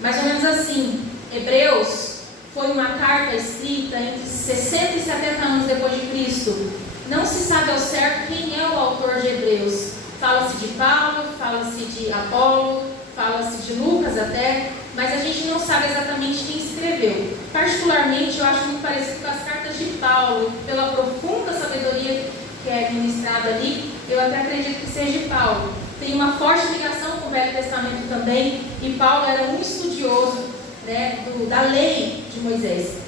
mais ou menos assim. Hebreus foi uma carta escrita entre 60 e 70 anos depois de Cristo. Não se sabe ao certo quem é o autor de Hebreus. Fala-se de Paulo, fala-se de Apolo, fala-se de Lucas até, mas a gente não sabe exatamente quem escreveu. Particularmente, eu acho muito parecido com as cartas de Paulo, pela profunda sabedoria que é ministrada ali, eu até acredito que seja de Paulo. Tem uma forte ligação com o Velho Testamento também, e Paulo era um estudioso, né, da lei de Moisés.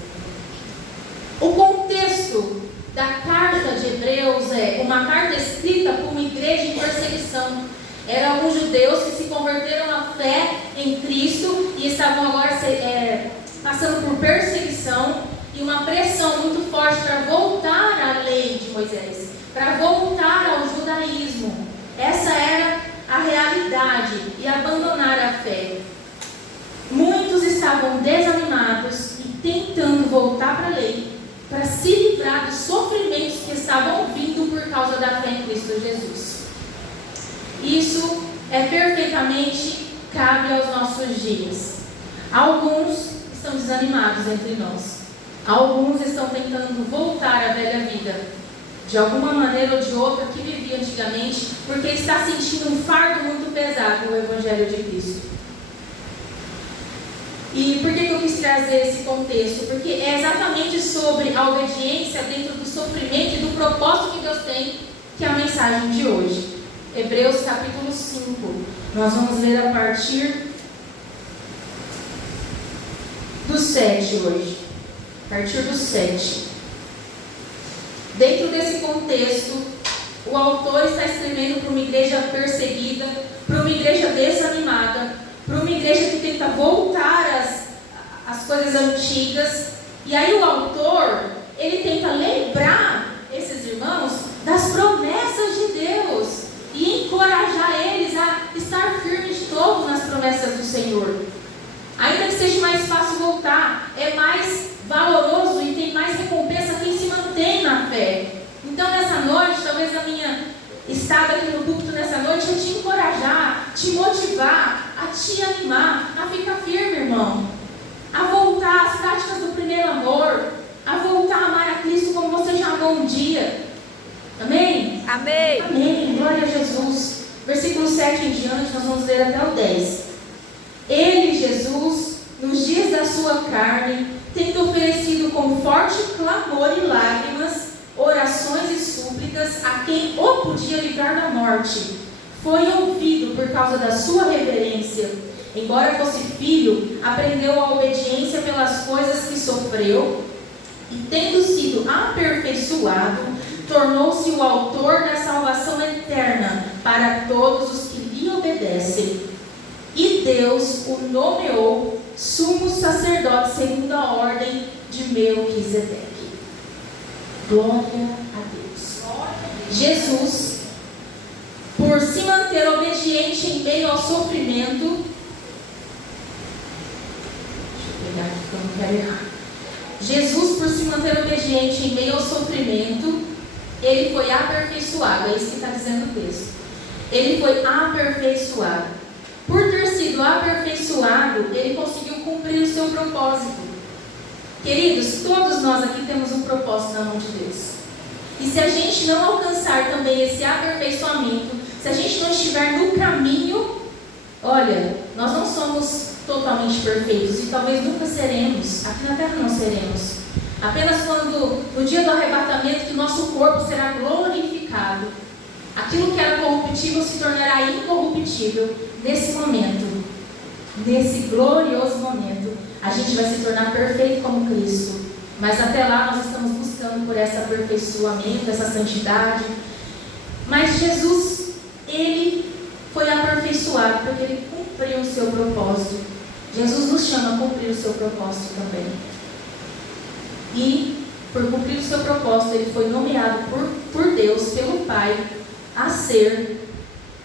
O contexto da carta de Hebreus é uma carta escrita por uma igreja em perseguição. Eram alguns judeus que se converteram à fé em Cristo e estavam agora passando por perseguição e uma pressão muito forte para voltar à lei de Moisés, para voltar ao judaísmo. Essa era a realidade e abandonar a fé. Muitos estavam desanimados e tentando voltar para a lei, para se livrar dos sofrimentos que estavam vindo por causa da fé em Cristo Jesus. Isso perfeitamente cabe aos nossos dias. Alguns estão desanimados entre nós. Alguns estão tentando voltar à velha vida, de alguma maneira ou de outra, que vivia antigamente, porque está sentindo um fardo muito pesado no Evangelho de Cristo. E por que eu quis trazer esse contexto? Porque é exatamente sobre a obediência dentro do sofrimento e do propósito que Deus tem, que é a mensagem de hoje. Hebreus capítulo 5. Nós vamos ler a partir do 7 hoje. A partir do 7. Dentro desse contexto, o autor está escrevendo para uma igreja perseguida, para uma igreja desanimada, para uma igreja que tenta voltar às coisas antigas. E aí o autor, ele tenta lembrar esses irmãos das promessas de Deus e encorajar eles a estar firmes de novo nas promessas do Senhor. Ainda que seja mais fácil voltar, é mais valoroso e tem mais recompensa quem se mantém na fé. Então nessa noite, talvez a minha estada aqui no púlpito nessa noite é te encorajar, te motivar, a te animar, a ficar firme, irmão, a voltar às práticas do primeiro amor, a voltar a amar a Cristo como você já amou um dia. Amém? Amém. Amém. Glória a Jesus. Versículo 7 em diante, nós vamos ler até o 10. Ele, Jesus, nos dias da sua carne, tendo oferecido com forte clamor e lágrimas, orações e súplicas a quem o podia livrar da morte, foi ouvido por causa da sua reverência. Embora fosse filho, aprendeu a obediência pelas coisas que sofreu, e tendo sido aperfeiçoado, tornou-se o autor da salvação eterna para todos os que lhe obedecem. E Deus o nomeou sumo sacerdote segundo a ordem de Melquisedeque. Glória a Deus. Jesus, por se manter obediente em meio ao sofrimento, deixa eu pegar aqui que eu não quero errar. Jesus, por se manter obediente em meio ao sofrimento, ele foi aperfeiçoado. É isso que está dizendo o texto. Ele foi aperfeiçoado. Por ter sido aperfeiçoado, ele conseguiu cumprir o seu propósito. Queridos, todos nós aqui temos um propósito na mão de Deus. E se a gente não alcançar também esse aperfeiçoamento, se a gente não estiver no caminho, olha, nós não somos totalmente perfeitos e talvez nunca seremos. Aqui na terra não seremos. Apenas quando, no dia do arrebatamento, que o nosso corpo será glorificado. Aquilo que era corruptível se tornará incorruptível. Nesse momento, nesse glorioso momento, a gente vai se tornar perfeito como Cristo. Mas até lá nós estamos buscando por esse aperfeiçoamento, essa santidade. Mas Jesus, ele foi aperfeiçoado porque ele cumpriu o seu propósito. Jesus nos chama a cumprir o seu propósito também. E por cumprir o seu propósito, ele foi nomeado por Deus, pelo Pai, a ser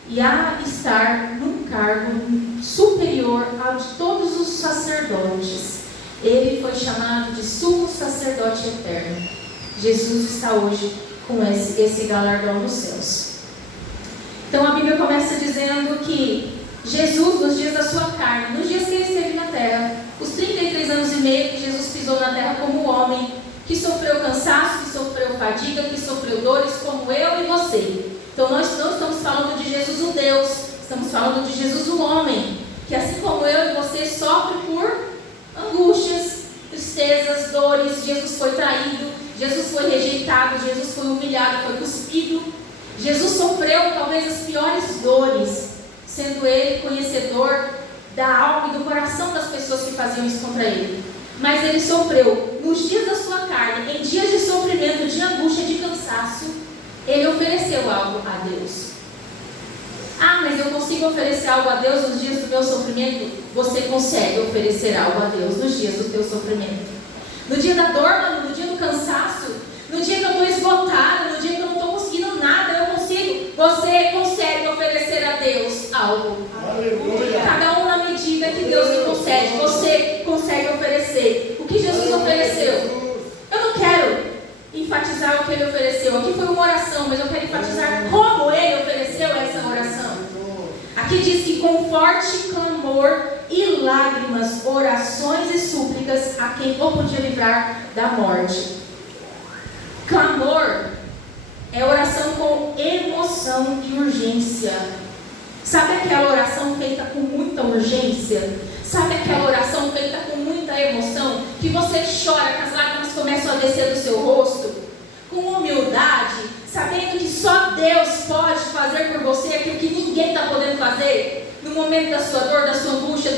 e a estar num cargo superior ao de todos os sacerdotes. Ele foi chamado de sumo sacerdote eterno. Jesus está hoje com esse galardão nos céus. Então a Bíblia começa dizendo que Jesus, nos dias da sua carne, nos dias que ele esteve na terra, cansaço, que sofreu fadiga, que sofreu dores, como eu e você. Então nós não estamos falando de Jesus o Deus, estamos falando de Jesus o homem, que assim como eu e você sofre por angústias, tristezas, dores. Jesus foi traído, Jesus foi rejeitado, Jesus foi humilhado, foi cuspido. Jesus sofreu talvez as piores dores, sendo ele conhecedor da alma e do coração das pessoas que faziam isso contra ele. Mas ele sofreu nos dias da sua carne, em dias de sofrimento, de angústia, de cansaço. Ele ofereceu algo a Deus. Ah, mas eu consigo oferecer algo a Deus nos dias do meu sofrimento? Você consegue oferecer algo a Deus nos dias do teu sofrimento. No dia da dor, no dia do cansaço, no dia que eu estou esgotada, no dia que eu não estou conseguindo nada, eu consigo. Você consegue oferecer a Deus algo. Aleluia. Cada um na medida que Deus lhe concede, você consegue oferecer. O que Jesus ofereceu? Eu não quero enfatizar o que ele ofereceu. Aqui foi uma oração, mas eu quero enfatizar como ele ofereceu essa oração. Aqui diz que com forte clamor e lágrimas, orações e súplicas a quem o podia livrar da morte. Clamor é oração com emoção e urgência. Sabe aquela oração feita com muita urgência? Sabe aquela oração feita com muita emoção? Que você chora, que as lágrimas começam a descer do seu rosto? Com humildade, sabendo que só Deus pode fazer por você aquilo que ninguém está podendo fazer? No momento da sua dor, da sua angústia,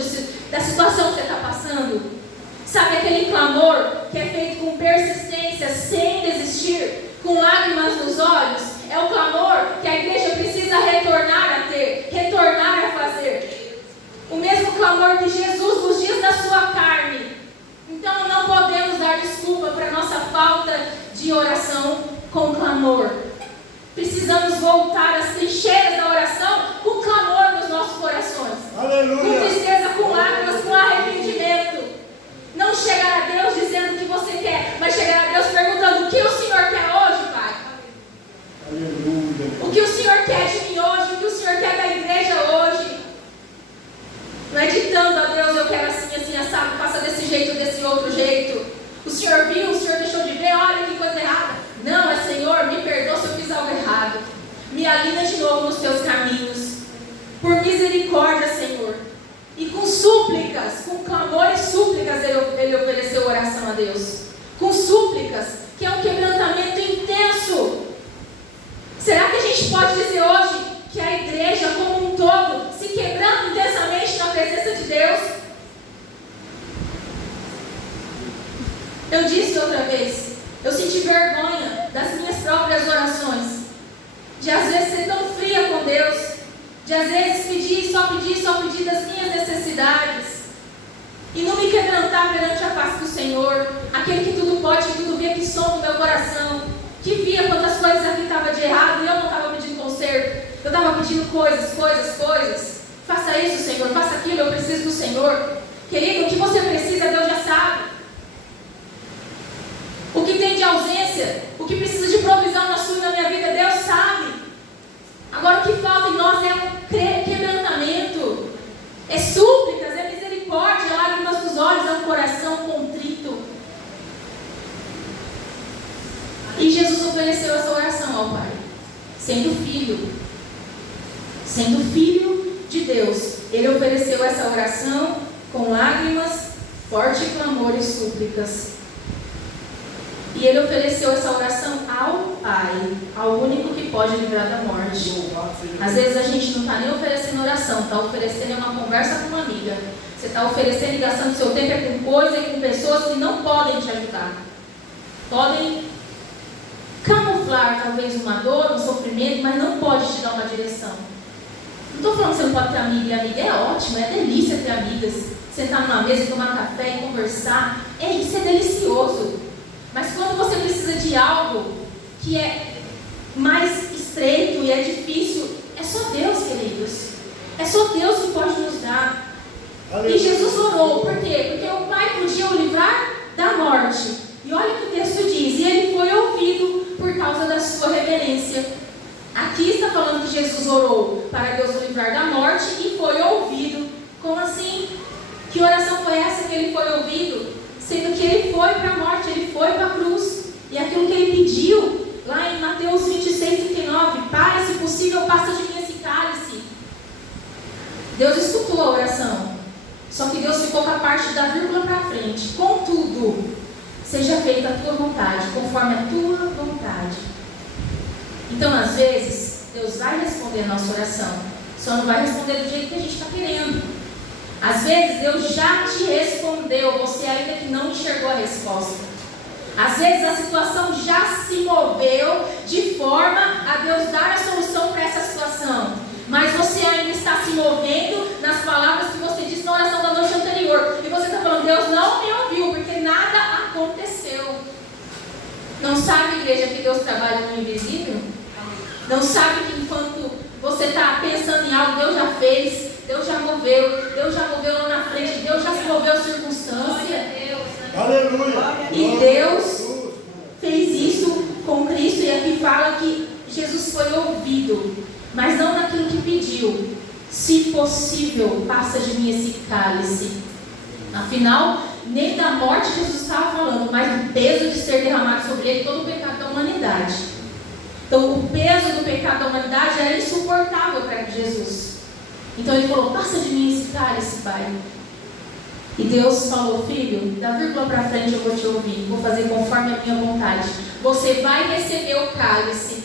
da situação que você está passando? Sabe aquele clamor que é feito com persistência, sem desistir, com lágrimas nos olhos? É o clamor que a igreja precisa retornar a ter, retornar a fazer. O mesmo clamor de Jesus nos dias da sua carne. Então não podemos dar desculpa para a nossa falta de oração com clamor. Precisamos voltar às trincheiras da oração com clamor nos nossos corações. Aleluia. Com tristeza, com lágrimas, com arrependimento. Não chegar a Deus dizendo o que você quer, mas chegar a Deus perguntando o que o Senhor quer hoje, Pai. Aleluia. O que o Senhor quer de mim hoje, o que o Senhor quer da igreja hoje. Não é ditando a Deus, eu quero assim, assim, assado, faça desse jeito, desse outro jeito. O Senhor viu, o Senhor deixou de ver, olha que coisa errada. Não, é Senhor, me perdoa se eu fiz algo errado. Me alinha de novo nos teus caminhos. Por misericórdia, Senhor. E com súplicas, com clamor e súplicas, ele ofereceu oração a Deus. Com súplicas, que é um quebrantamento intenso. Será que a gente pode dizer hoje que a igreja como um todo se quebrando intensamente na presença de Deus? Eu disse outra vez, eu senti vergonha das minhas próprias orações, de às vezes ser tão fria com Deus, de às vezes pedir das minhas necessidades, e não me quebrantar perante a face do Senhor, aquele que tudo pode, que tudo via, que som no meu coração, que via quantas coisas aqui estavam de errado, e eu não estava pedindo conserto, eu estava pedindo coisas. Faça isso, Senhor, faça aquilo, eu preciso do Senhor. Querido, o que você precisa, Deus já sabe. O que tem de ausência, o que precisa de provisão na sua e na minha vida, Deus sabe. Agora o que falta em nós é um quebrantamento, é súplicas, é misericórdia, lágrimas nos olhos, é um coração contrito. E Jesus ofereceu essa oração ao Pai, sendo filho de Deus. Ele ofereceu essa oração com lágrimas, forte clamor e súplicas. E ele ofereceu essa oração ao Pai, ao único que pode livrar da morte. Às vezes a gente não está nem oferecendo oração, está oferecendo uma conversa com uma amiga. Você está oferecendo e gastando seu tempo com coisas e com pessoas que não podem te ajudar. Podem camuflar talvez uma dor, um sofrimento, mas não pode te dar uma direção. Não estou falando que você não pode ter amiga, e amiga é ótimo, é delícia ter amigas. Sentar numa mesa, tomar café e conversar, isso é delicioso. Mas quando você precisa de algo que é mais estreito e é difícil, é só Deus, queridos. É só Deus que pode nos dar. Aleluia. E Jesus orou, por quê? Porque o Pai podia o livrar da morte. E olha o que o texto diz, e ele foi ouvido por causa da sua reverência. Aqui está falando que Jesus orou para Deus o livrar da morte e foi ouvido. Como assim? Que oração foi essa que ele foi ouvido? Sendo que ele foi para a morte, ele foi para a cruz. E aquilo que ele pediu, lá em Mateus 26:39, Pai, se possível, passa de mim esse cálice. Deus escutou a oração. Só que Deus ficou com a parte da vírgula para frente. Contudo, seja feita a tua vontade, conforme a tua vontade. Então, às vezes, Deus vai responder a nossa oração, só não vai responder do jeito que a gente está querendo. Às vezes, Deus já te respondeu, você ainda que não enxergou a resposta. Às vezes, a situação já se moveu de forma a Deus dar a solução para essa situação. Mas você ainda está se movendo nas palavras que você disse na oração da noite anterior. E você está falando, Deus não me ouviu, porque nada aconteceu. Não sabe, igreja, que Deus trabalha no invisível? Não sabe que enquanto você está pensando em algo, Deus já fez, Deus já moveu lá na frente, Deus já se moveu a circunstância. Aleluia! E Deus fez isso com Cristo, e aqui fala que Jesus foi ouvido, mas não naquilo que pediu. Se possível, passa de mim esse cálice. Afinal, nem da morte Jesus estava falando, mas do peso de ser derramado sobre ele todo o pecado da humanidade. Então, o peso do pecado da humanidade era insuportável para Jesus. Então ele falou, passa de mim esse cálice, Pai. E Deus falou, filho, da vírgula para frente eu vou te ouvir, vou fazer conforme a minha vontade. Você vai receber o cálice,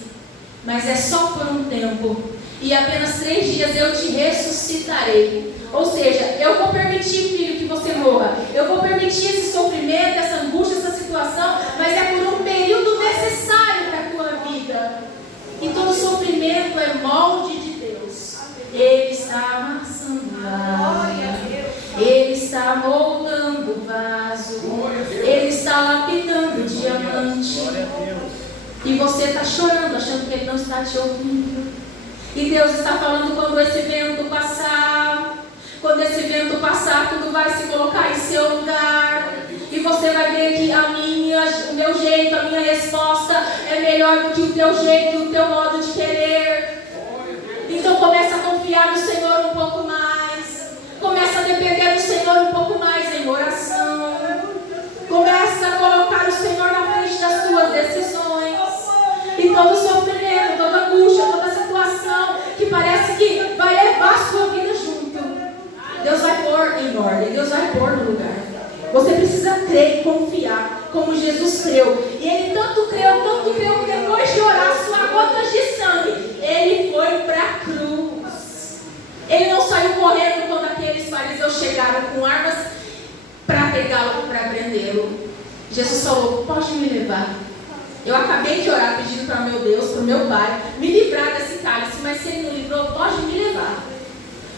mas é só por um tempo. E apenas 3 dias eu te ressuscitarei. Ou seja, eu vou permitir, filho, que você morra. Eu vou permitir esse sofrimento, essa angústia, essa situação, mas é por um período necessário para a tua vida. E todo sofrimento é molde de Deus. Ele está amassando o vaso. Ele está moldando o vaso. Ele está lapidando o diamante. E você está chorando, achando que Ele não está te ouvindo. E Deus está falando, quando esse vento passar, tudo vai se colocar em seu lugar. E você vai ver que o meu jeito, a minha resposta é melhor do que o teu jeito, o teu modo de querer. Então começa a confiar no Senhor um pouco mais. Começa a depender do Senhor um pouco mais em oração. Começa a colocar o Senhor na frente das tuas decisões. E todo sofrimento, toda angústia, toda situação que parece que vai levar a sua vida junto, Deus vai pôr em ordem, Deus vai pôr no lugar. Você precisa crer e confiar como Jesus creu. E ele tanto creu que depois de orar suas gotas de sangue, ele foi para a cruz. Ele não saiu correndo quando aqueles fariseus chegaram com armas para pegá-lo, para prendê-lo. Jesus falou, pode me levar. Eu acabei de orar pedindo para meu Deus, para o meu Pai, me livrar desse cálice, mas se Ele não livrou, pode me levar.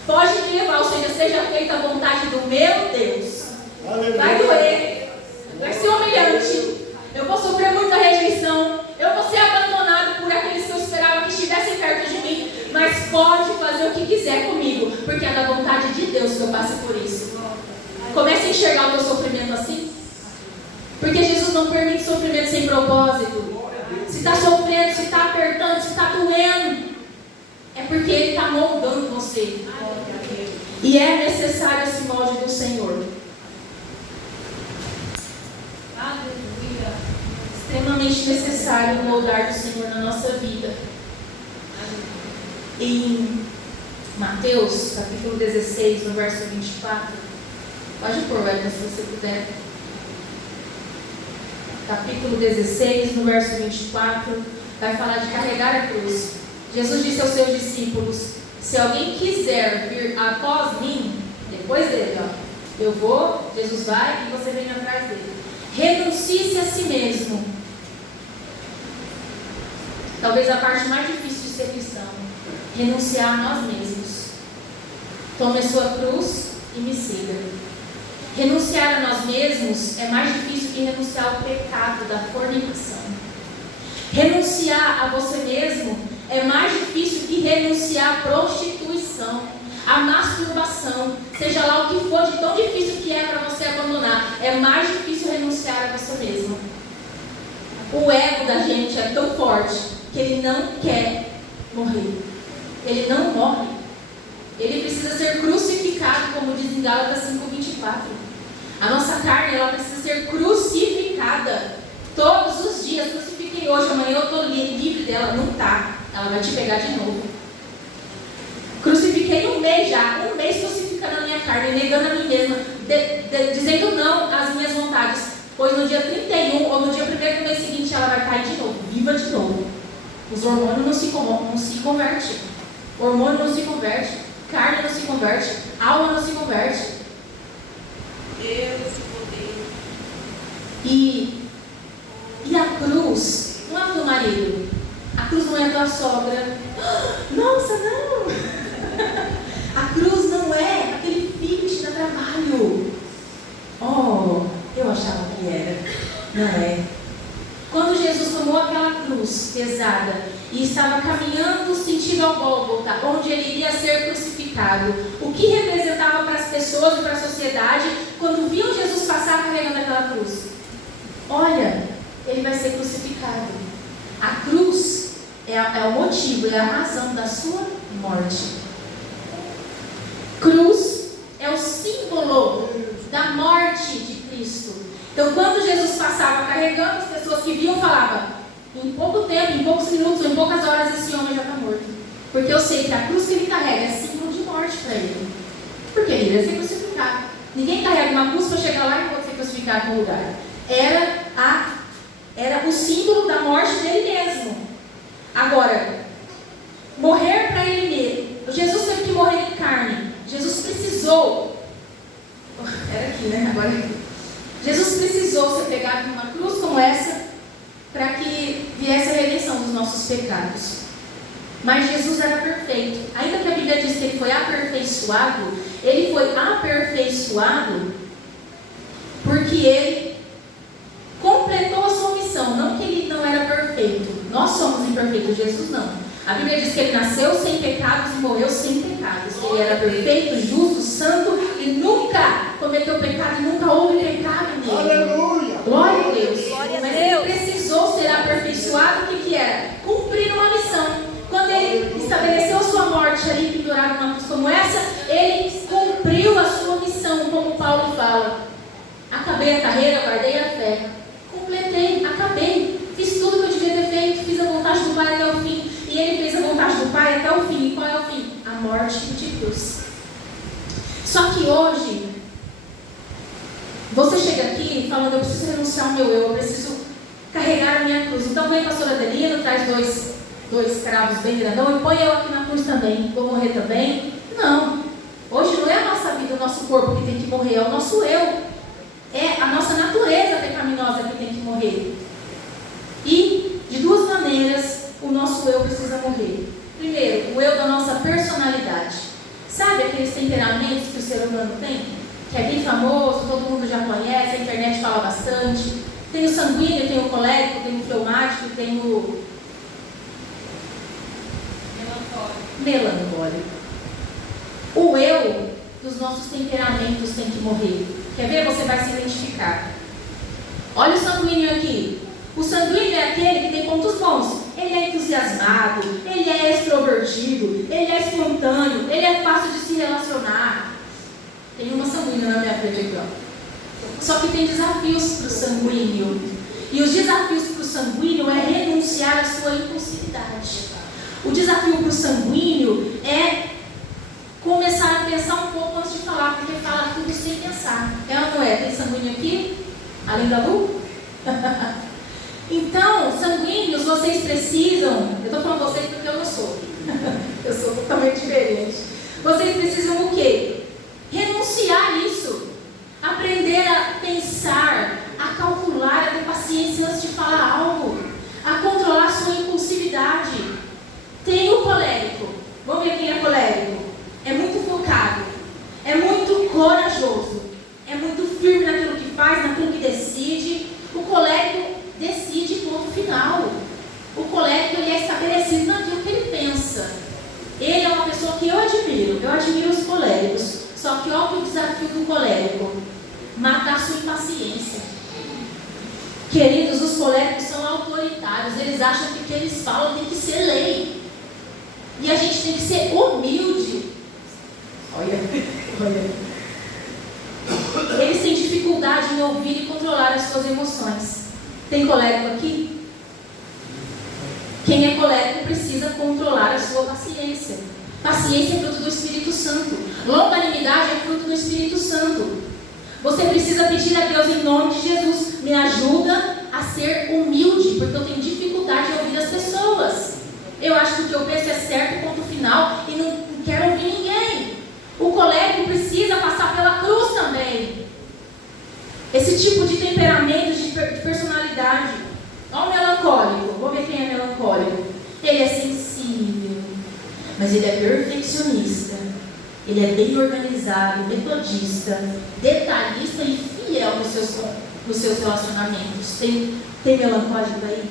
Pode me levar, ou seja, seja feita a vontade do meu Deus. Vai doer, vai ser humilhante, eu vou sofrer muita rejeição, eu vou ser abandonado por aqueles que eu esperava que estivessem perto de mim, mas pode fazer o que quiser comigo, porque é da vontade de Deus que eu passe por isso. Comece a enxergar o teu sofrimento assim. Porque Jesus não permite sofrimento sem propósito. Se está sofrendo, se está apertando, se está doendo, é porque Ele está moldando você. E é necessário esse molde do Senhor. Extremamente necessário o moldar do Senhor na nossa vida. Em Mateus, capítulo 16, no verso 24. Pode pôr, Wellington, se você puder. Capítulo 16, no verso 24, vai falar de carregar a cruz. Jesus disse aos seus discípulos, se alguém quiser vir após mim, depois dele, eu vou, Jesus vai e você vem atrás dele. Renuncie-se a si mesmo. Talvez a parte mais difícil de ser cristão. Renunciar a nós mesmos. Tome a sua cruz e me siga. Renunciar a nós mesmos é mais difícil que renunciar ao pecado da fornicação. Renunciar a você mesmo é mais difícil que renunciar à prostituição, à masturbação, seja lá o que for de tão difícil que é para você abandonar, é mais difícil renunciar a você mesmo. O ego da gente é tão forte que ele não quer morrer. Ele não morre. Ele precisa ser crucificado, como diz em Gálatas 5:24. A nossa carne, ela precisa ser crucificada todos os dias, aqui hoje, amanhã eu estou livre dela. Não está. Ela vai te pegar de novo. Crucifiquei um mês já. Um mês crucificando a minha carne, negando a mim mesma, dizendo não às minhas vontades. Pois no dia 31 ou no dia 1º do mês seguinte ela vai cair de novo, viva de novo. Os hormônios não se convertem. Hormônio não se converte. Carne não se converte. Alma não se converte. Deus, poder. E a cruz não é do marido. A cruz não é da sogra. Nossa, não! A cruz não é aquele filho que te dá trabalho. Oh, eu achava que era. Não é. Quando Jesus tomou aquela cruz pesada e estava caminhando sentido ao Gólgota, onde ele iria ser crucificado, o que representava para as pessoas e para a sociedade quando viam Jesus passar carregando aquela cruz? Olha, ele vai ser crucificado. A cruz é o motivo, é a razão da sua morte. Cruz é o símbolo da morte de Cristo. Então, quando Jesus passava carregando, as pessoas que viam falavam: em pouco tempo, em poucos minutos, ou em poucas horas, esse homem já está morto. Porque eu sei que a cruz que ele carrega é símbolo de morte para ele. Porque ele ia ser crucificado. Ninguém carrega uma cruz para chegar lá e pode ser crucificado no lugar. Era o símbolo da morte dele mesmo. Agora, morrer para ele mesmo. Jesus teve que morrer em carne. Jesus precisou. Era aqui, né? Agora aqui. Jesus precisou ser pregado numa cruz como essa para que viesse a redenção dos nossos pecados. Mas Jesus era perfeito. Ainda que a Bíblia diz que ele foi aperfeiçoado porque ele completou a sua missão. Não que ele não era perfeito. Nós somos imperfeitos, Jesus não. A Bíblia diz que ele nasceu sem pecados e morreu sem pecados. Ele era perfeito, justo, santo e nunca cometeu pecado e nunca houve pecado nele. Aleluia! Glória a Deus. Glória a Mas Deus. ele precisou ser aperfeiçoado. O que era? Cumprir uma missão. Quando ele estabeleceu a sua morte ali pendurado numa cruz como essa, ele cumpriu a sua missão, como Paulo fala. Acabei a carreira, guardei a fé. Completei, acabei. Fiz tudo que eu devia ter feito, fiz a vontade do Pai até o fim. E ele fez a vontade do Pai até o fim. E qual é o fim? A morte de cruz. Só que hoje, você chega aqui falando: eu preciso renunciar ao meu eu preciso carregar a minha cruz. Então vem a pastora Adelina, traz dois cravos bem grandão e põe eu aqui na cruz também. Vou morrer também? Não. Hoje não é a nossa vida, o nosso corpo que tem que morrer, é o nosso eu. É a nossa natureza pecaminosa que tem que morrer. E, de duas maneiras, o nosso eu precisa morrer. Primeiro, o eu da nossa personalidade. Sabe aqueles temperamentos que o ser humano tem? Que é bem famoso, todo mundo já conhece, a internet fala bastante. Tem o sanguíneo, tem o colérico, tem o fleumático, tem o melancólico. O eu dos nossos temperamentos tem que morrer. Quer ver? Você vai se identificar. Olha o sanguíneo aqui. O sanguíneo é aquele que tem pontos bons. Ele é entusiasmado, ele é extrovertido, ele é espontâneo, ele é fácil de se relacionar. Tem uma sanguínea na minha frente aqui, ó. Só que tem desafios para o sanguíneo. E os desafios para o sanguíneo é renunciar à sua impulsividade. O desafio para o sanguíneo é começar a pensar um pouco antes de falar, porque fala tudo sem pensar. É ou não é? Tem sanguíneo aqui? Além da Lu? Então, sanguíneos, vocês precisam... Eu estou falando vocês porque eu não sou. Eu sou totalmente diferente. Vocês precisam o quê? Renunciar a isso. Aprender a pensar, a calcular, a ter paciência antes de falar algo. A controlar a sua impulsividade. Tem o colérico. Vamos ver quem é colérico. É muito focado. É muito corajoso. É muito firme naquilo que faz, naquilo que decide. O colérico decide ponto final. O colérico, ele é estabelecido naquilo que ele pensa. Ele é uma pessoa que eu admiro. Eu admiro os coléricos. Só que olha o desafio do colérico: matar sua impaciência. Queridos, os coléricos são autoritários. Eles acham que o que eles falam tem que ser lei. E a gente tem que ser humilde. Olha. Eles têm dificuldade em ouvir e controlar as suas emoções. Tem colérico aqui? Quem é colérico precisa controlar a sua paciência. Paciência é fruto do Espírito Santo. Longanimidade é fruto do Espírito Santo. Você precisa pedir a Deus em nome de Jesus: me ajuda a ser humilde, porque eu tenho dificuldade de ouvir as pessoas. Eu acho que o que eu penso é certo, ponto final, e não quero ouvir ninguém. O colérico precisa passar pela cruz também. Esse tipo de temperamento, de personalidade. Olha o melancólico. Vou ver quem é melancólico. Ele é sensível, mas ele é perfeccionista. Ele é bem organizado, metodista, detalhista e fiel nos seus relacionamentos. Tem melancólico aí?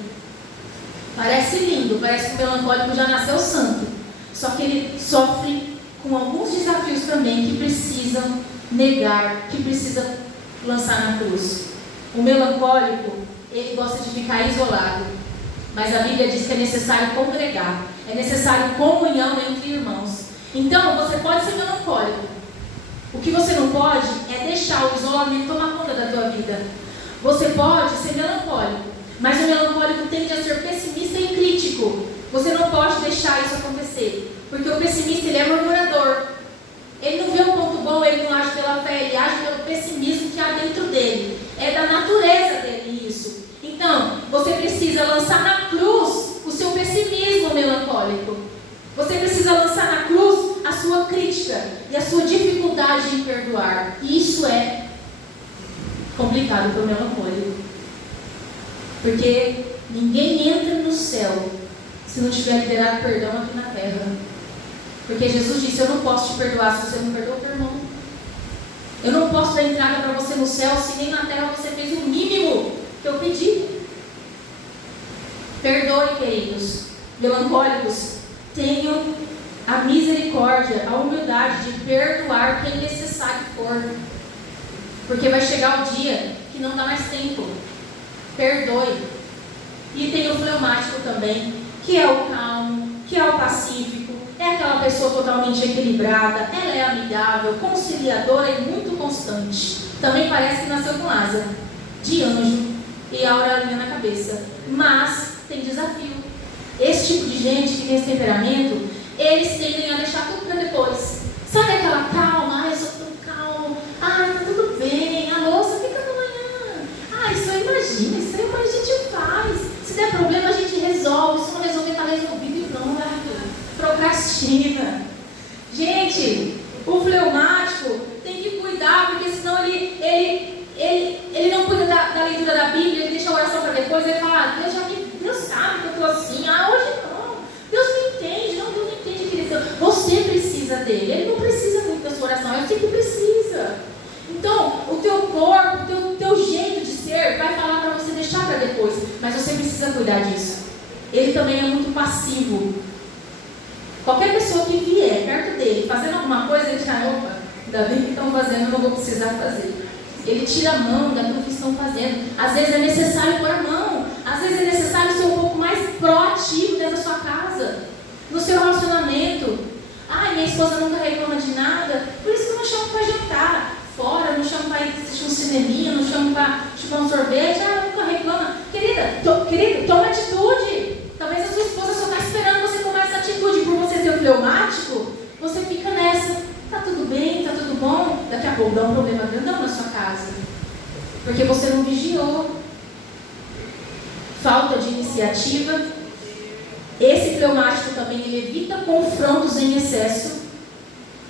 Parece lindo, parece que o melancólico já nasceu santo. Só que ele sofre com alguns desafios também que precisam negar, que precisam lançar na cruz. O melancólico, ele gosta de ficar isolado. Mas a Bíblia diz que é necessário congregar. É necessário comunhão entre irmãos. Então, você pode ser melancólico. O que você não pode é deixar o isolamento tomar conta da tua vida. Você pode ser melancólico, mas o melancólico tende a ser pessimista e crítico. Você não pode deixar isso acontecer, porque o pessimista, ele é murmurador. Ele não vê o ponto bom, ele não age pela fé, ele age pelo pessimismo que há dentro dele. É da natureza dele isso. Então, você precisa lançar na cruz o seu pessimismo melancólico. Você precisa lançar na cruz a sua crítica e a sua dificuldade em perdoar. E isso é complicado para o melancólico. Porque ninguém entra no céu se não tiver liberado perdão aqui na terra. Porque Jesus disse: eu não posso te perdoar se você não perdoa o teu irmão. Eu não posso dar entrada para você no céu se nem na terra você fez o mínimo que eu pedi. Perdoe, queridos. Melancólicos, tenham a misericórdia, a humildade de perdoar quem necessário for. Porque vai chegar o dia que não dá mais tempo. Perdoe. E tem o fleumático também, que é o calmo, que é o pacífico, é aquela pessoa totalmente equilibrada, ela é amigável, conciliadora e muito constante. Também parece que nasceu com asa de anjo e aureolinha na cabeça. Mas tem desafio. Esse tipo de gente que tem esse temperamento, eles tendem a deixar tudo para depois. Sabe aquela calma? Ai, eu sou tão calmo. Ai, tá tudo bem. A louça fica amanhã. Ai, isso aí imagina, isso aí a gente faz. Se der problema, a gente resolve. Se não resolver, tá resolvido e pronto. Procrastina. Gente, o fleumático tem que cuidar, porque senão ele não cuida da leitura da Bíblia, ele deixa a oração para depois, ele fala: Deus sabe que eu estou assim, hoje não, Deus me entende, não, Deus me entende, querido. Você precisa dele, ele não precisa muito da sua oração, eu sei que precisa. Então, o teu corpo, o teu jeito de ser vai falar para você deixar para depois, mas você precisa cuidar disso. Ele também é muito passivo. Qualquer pessoa que vier perto dele fazendo alguma coisa, ele já: opa, ainda bem que estão fazendo, eu não vou precisar fazer. Ele tira a mão daquilo que estão fazendo. Às vezes é necessário pôr a mão. Às vezes é necessário ser um pouco mais proativo dentro da sua casa, no seu relacionamento. Ai, minha esposa nunca reclama de nada, por isso que eu não chamo para jantar fora, não chamo para ir assistir um cineminha, não chamo para chupar um sorvete. Ah, nunca reclama. Querido, toma atitude. Talvez a sua esposa só está esperando você tomar essa atitude. Por você ser fleumático, você fica nessa. Tá tudo bem, tá tudo bom. Daqui a pouco dá um problema grandão na sua casa, porque você não vigiou. Falta de iniciativa. Esse fleumático também, ele evita confrontos em excesso.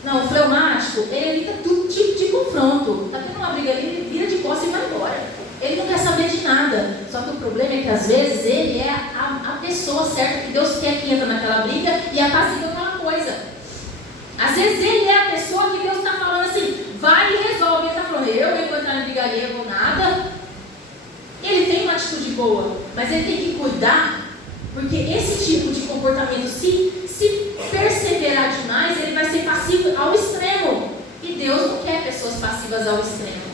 Não, o fleumático, ele evita todo tipo de confronto. Tá tendo uma briga ali, ele vira de costas e vai embora. Ele não quer saber de nada. Só que o problema é que às vezes ele é a pessoa certa que Deus quer que entra naquela briga e apazigua aquela coisa. Às vezes ele é a pessoa que Deus está falando assim: vai e resolve. Ele está falando: eu vou entrar na brigaria, vou nada. Ele tem uma atitude boa, mas ele tem que cuidar, porque esse tipo de comportamento, se perseverar demais, ele vai ser passivo ao extremo. E Deus não quer pessoas passivas ao extremo.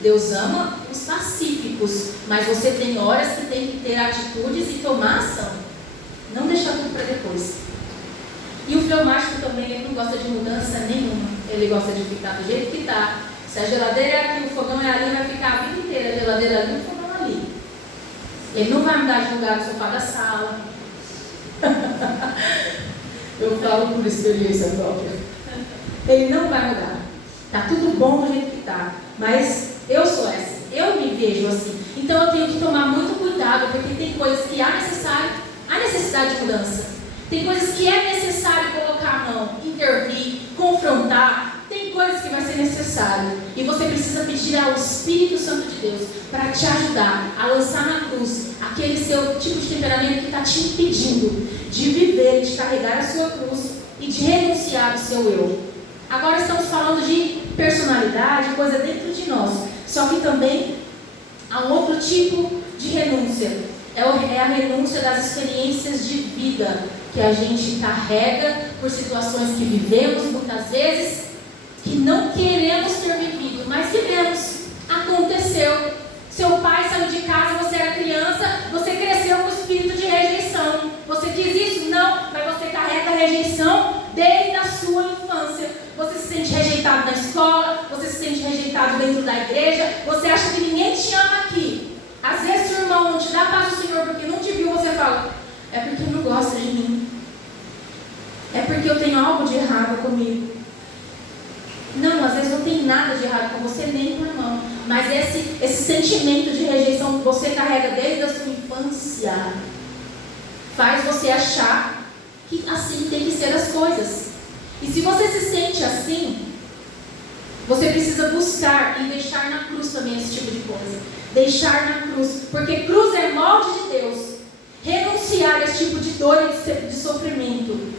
Deus ama os pacíficos, mas você tem horas que tem que ter atitudes e tomar ação. Não deixar tudo para depois. E o fleumático também, ele não gosta de mudança nenhuma. Ele gosta de ficar do jeito que está. Se a geladeira é aqui, o fogão é ali, vai ficar a vida inteira a geladeira ali, o fogão ali. Ele não vai mudar de lugar no sofá da sala. Eu falo por experiência própria. Ele não vai mudar. Tá tudo bom do jeito que tá. Mas eu sou essa. Eu me vejo assim. Então eu tenho que tomar muito cuidado, porque tem coisas que há necessidade de mudança. Tem coisas que é necessário colocar a mão, intervir, confrontar. Tem coisas que vai ser necessário. E você precisa pedir ao Espírito Santo de Deus para te ajudar a lançar na cruz aquele seu tipo de temperamento que está te impedindo de viver, de carregar a sua cruz e de renunciar ao seu eu. Agora estamos falando de personalidade, coisa dentro de nós. Só que também há um outro tipo de renúncia. É a renúncia das experiências de vida que a gente carrega por situações que vivemos muitas vezes, que não queremos ter vivido, mas vivemos. Aconteceu. Seu pai saiu de casa, você era criança, você cresceu com o espírito de rejeição. Você quis isso? Não, mas você carrega a rejeição desde a sua infância. Você se sente rejeitado na escola, você se sente rejeitado dentro da igreja, você acha que ninguém te ama aqui. Às vezes seu irmão não te dá paz do Senhor porque não te viu, você fala, é porque não gosta de mim. É porque eu tenho algo de errado comigo. Não, às vezes não tem nada de errado com você, nem com o irmão. Mas esse sentimento de rejeição que você carrega desde a sua infância faz você achar que assim tem que ser as coisas. E se você se sente assim, você precisa buscar e deixar na cruz também esse tipo de coisa. Deixar na cruz, porque cruz é molde de Deus. Renunciar a esse tipo de dor e de sofrimento.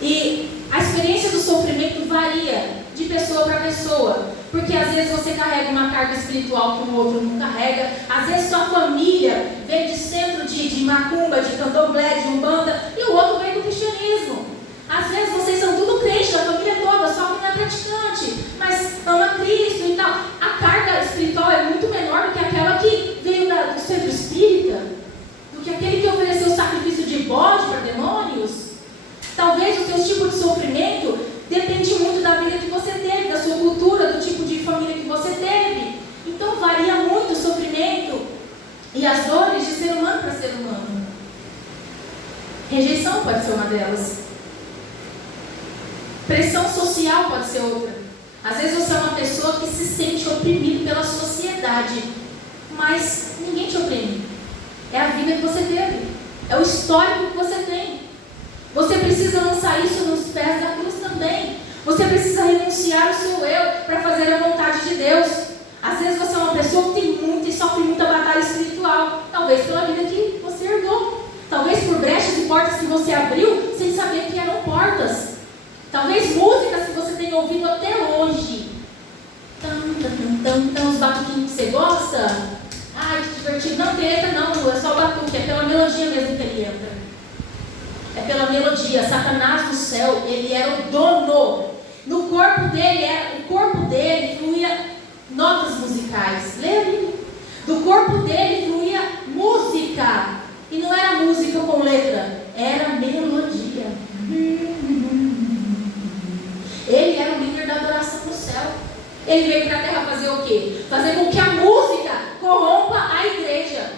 E a experiência do sofrimento varia de pessoa para pessoa, porque às vezes você carrega uma carga espiritual que o outro não carrega. Às vezes sua família vem de centro de macumba, de candomblé, de umbanda, e o outro vem do cristianismo. Às vezes vocês são tudo crente, da família toda, só que não é praticante, mas ama Cristo e tal. A carga espiritual é muito menor do que aquela que veio do centro espírita, do que aquele que ofereceu sacrifício de bode para demônios. Talvez o seu tipo de sofrimento depende muito da vida que você teve, da sua cultura, do tipo de família que você teve. Então varia muito o sofrimento e as dores de ser humano para ser humano. Rejeição pode ser uma delas. Pressão social pode ser outra. Às vezes você é uma pessoa que se sente oprimido pela sociedade, mas ninguém te oprime. É a vida que você teve, é o histórico que você tem. Você precisa lançar isso nos pés da cruz também. Você precisa renunciar ao seu eu para fazer a vontade de Deus. Às vezes você é uma pessoa que tem muita e sofre muita batalha espiritual. Talvez pela vida que você herdou. Talvez por brechas e portas que você abriu sem saber que eram portas. Talvez músicas que você tenha ouvido até hoje. Os batuquinhos que você gosta. Ai, que divertido. Não tem letra não, é só o batuque. É pela melodia mesmo que ele entra. É pela melodia. Satanás no céu, ele era o dono. No corpo dele fluía notas musicais. Lê ali. Do corpo dele fluía música. E não era música com letra, era melodia. Ele era o líder da adoração no céu. Ele veio para a terra fazer o quê? Fazer com que a música corrompa a igreja.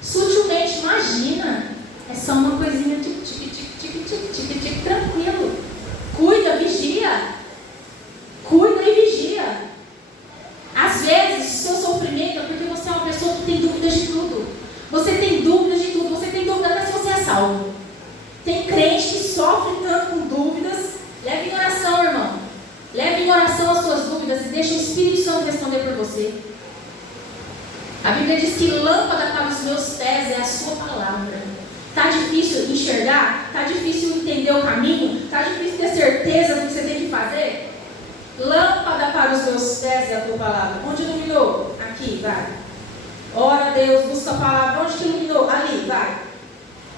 Sutilmente, imagina. É só uma coisinha tic, tranquilo. Cuida, vigia. Cuida e vigia. Às vezes, o seu sofrimento é porque você é uma pessoa que tem dúvidas de tudo. Você tem dúvidas de tudo. Você tem dúvida até se você é salvo. Tem crente que sofre tanto com dúvidas. Leve em oração, irmão. Leve em oração as suas dúvidas e deixe o Espírito Santo responder por você. A Bíblia diz que lâmpada para os meus pés é a sua palavra. Está difícil enxergar? Está difícil entender o caminho? Está difícil ter certeza do que você tem que fazer? Lâmpada para os meus pés é a tua palavra. Onde iluminou? Aqui, vai. Ora a Deus, busca a palavra. Onde que iluminou? Ali, vai.